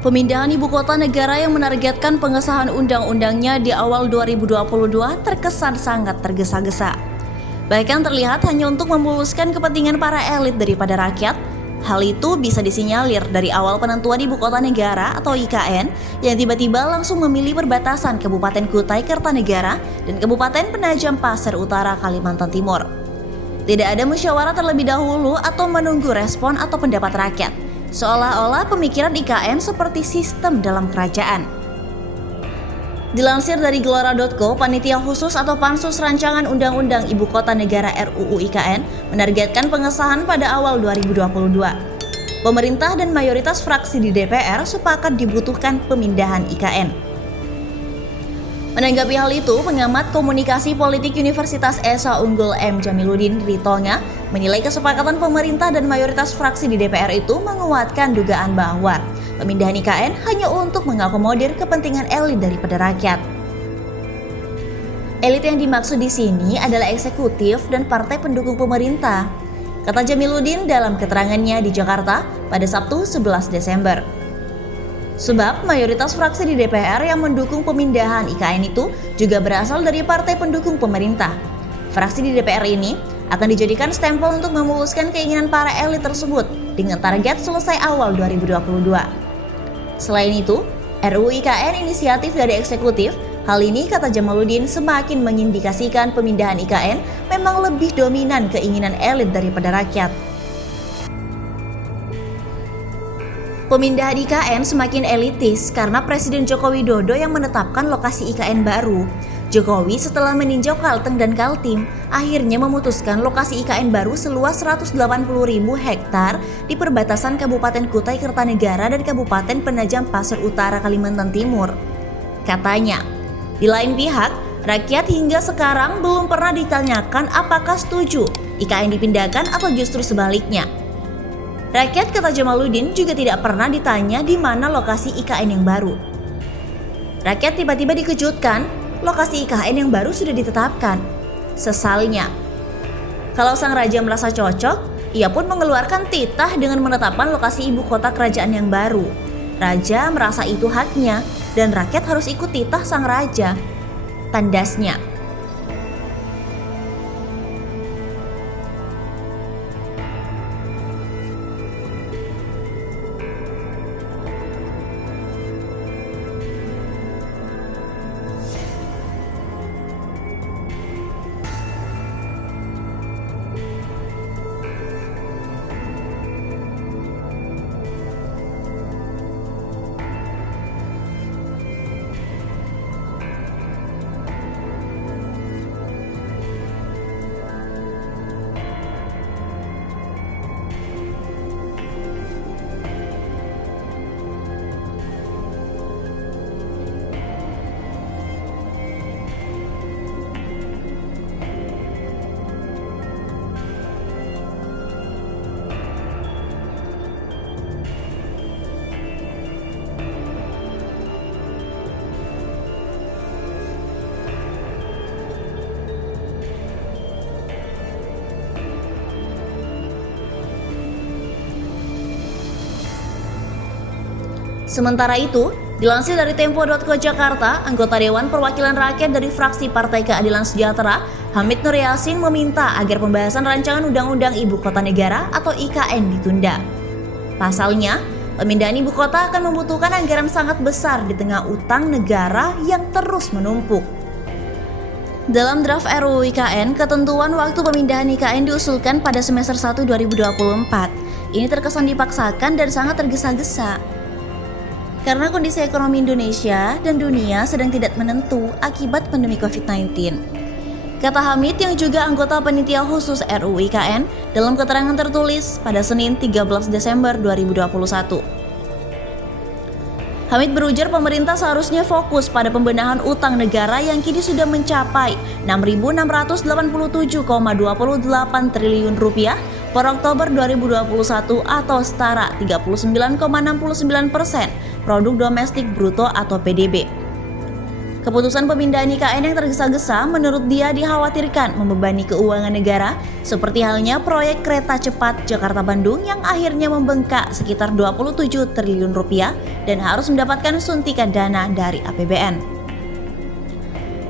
Pemindahan ibu kota negara yang menargetkan pengesahan undang-undangnya di awal 2022 terkesan sangat tergesa-gesa. Bahkan terlihat hanya untuk memuluskan kepentingan para elit daripada rakyat. Hal itu bisa disinyalir dari awal penentuan ibu kota negara atau IKN yang tiba-tiba langsung memilih perbatasan Kabupaten Kutai Kertanegara dan Kabupaten Penajam Pasir Utara Kalimantan Timur. Tidak ada musyawarah terlebih dahulu atau menunggu respon atau pendapat rakyat. Seolah-olah pemikiran IKN seperti sistem dalam kerajaan. Dilansir dari Gelora.co, Panitia Khusus atau Pansus Rancangan Undang-Undang Ibu Kota Negara RUU IKN menargetkan pengesahan pada awal 2022. Pemerintah dan mayoritas fraksi di DPR sepakat dibutuhkan pemindahan IKN. Menanggapi hal itu, pengamat komunikasi politik Universitas Esa Unggul M. Jamiluddin Ritonga menilai kesepakatan pemerintah dan mayoritas fraksi di DPR itu menguatkan dugaan bahwa pemindahan IKN hanya untuk mengakomodir kepentingan elit daripada rakyat. Elit yang dimaksud di sini adalah eksekutif dan partai pendukung pemerintah, kata Jamiluddin dalam keterangannya di Jakarta pada Sabtu 11 Desember. Sebab mayoritas fraksi di DPR yang mendukung pemindahan IKN itu juga berasal dari partai pendukung pemerintah. Fraksi di DPR ini akan dijadikan stempel untuk memuluskan keinginan para elit tersebut dengan target selesai awal 2022. Selain itu, RUU IKN inisiatif dari eksekutif. Hal ini, kata Jamaluddin, semakin mengindikasikan pemindahan IKN memang lebih dominan keinginan elit daripada rakyat. Pemindahan IKN semakin elitis karena Presiden Joko Widodo yang menetapkan lokasi IKN baru. Jokowi setelah meninjau Kalteng dan Kaltim, akhirnya memutuskan lokasi IKN baru seluas 180.000 hektar di perbatasan Kabupaten Kutai Kertanegara dan Kabupaten Penajam Pasir Utara Kalimantan Timur. Katanya, di lain pihak, rakyat hingga sekarang belum pernah ditanyakan apakah setuju IKN dipindahkan atau justru sebaliknya. Rakyat, kata Jamaluddin, juga tidak pernah ditanya di mana lokasi IKN yang baru. Rakyat tiba-tiba dikejutkan, lokasi IKN yang baru sudah ditetapkan. Sesalnya, kalau sang raja merasa cocok, ia pun mengeluarkan titah dengan menetapkan lokasi ibu kota kerajaan yang baru. Raja merasa itu haknya dan rakyat harus ikut titah sang raja. Tandasnya. Sementara itu, dilansir dari Tempo.co Jakarta, anggota Dewan Perwakilan Rakyat dari fraksi Partai Keadilan Sejahtera, Hamid Nur Yassin, meminta agar pembahasan rancangan Undang-Undang Ibu Kota Negara atau IKN ditunda. Pasalnya, pemindahan ibu kota akan membutuhkan anggaran sangat besar di tengah utang negara yang terus menumpuk. Dalam draft RUU IKN, ketentuan waktu pemindahan IKN diusulkan pada semester 1 2024. Ini terkesan dipaksakan dan sangat tergesa-gesa. Karena kondisi ekonomi Indonesia dan dunia sedang tidak menentu akibat pandemi COVID-19. Kata Hamid yang juga anggota Panitia Khusus RUU IKN dalam keterangan tertulis pada Senin 13 Desember 2021. Hamid berujar pemerintah seharusnya fokus pada pembenahan utang negara yang kini sudah mencapai 6.687,28 triliun rupiah per Oktober 2021 atau setara 39,69% produk domestik bruto atau PDB. Keputusan pemindahan IKN yang tergesa-gesa menurut dia dikhawatirkan membebani keuangan negara, seperti halnya proyek kereta cepat Jakarta-Bandung yang akhirnya membengkak sekitar 27 triliun rupiah dan harus mendapatkan suntikan dana dari APBN.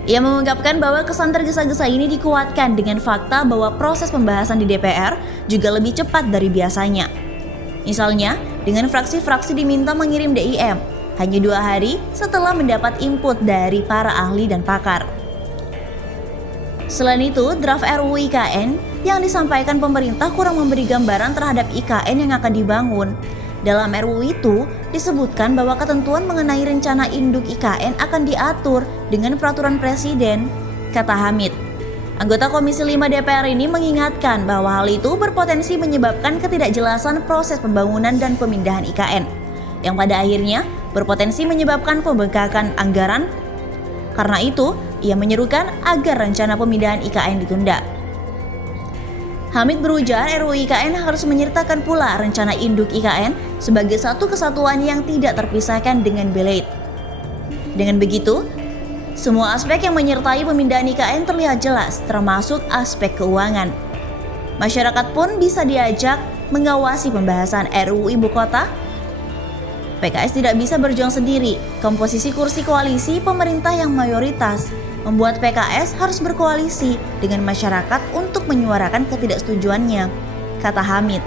Ia mengungkapkan bahwa kesan tergesa-gesa ini dikuatkan dengan fakta bahwa proses pembahasan di DPR juga lebih cepat dari biasanya. Misalnya, dengan fraksi-fraksi diminta mengirim DIM, hanya 2 hari setelah mendapat input dari para ahli dan pakar. Selain itu, draft RUU IKN yang disampaikan pemerintah kurang memberi gambaran terhadap IKN yang akan dibangun. Dalam RUU itu, disebutkan bahwa ketentuan mengenai rencana induk IKN akan diatur dengan peraturan presiden, kata Hamid. Anggota Komisi 5 DPR ini mengingatkan bahwa hal itu berpotensi menyebabkan ketidakjelasan proses pembangunan dan pemindahan IKN, yang pada akhirnya berpotensi menyebabkan pembengkakan anggaran. Karena itu, ia menyerukan agar rencana pemindahan IKN ditunda. Hamid berujar RUU IKN harus menyertakan pula rencana induk IKN sebagai satu kesatuan yang tidak terpisahkan dengan Beleit. Dengan begitu, semua aspek yang menyertai pemindahan IKN terlihat jelas, termasuk aspek keuangan. Masyarakat pun bisa diajak mengawasi pembahasan RUU Ibu Kota. PKS tidak bisa berjuang sendiri. Komposisi kursi koalisi pemerintah yang mayoritas membuat PKS harus berkoalisi dengan masyarakat untuk menyuarakan ketidaksetujuannya, kata Hamid.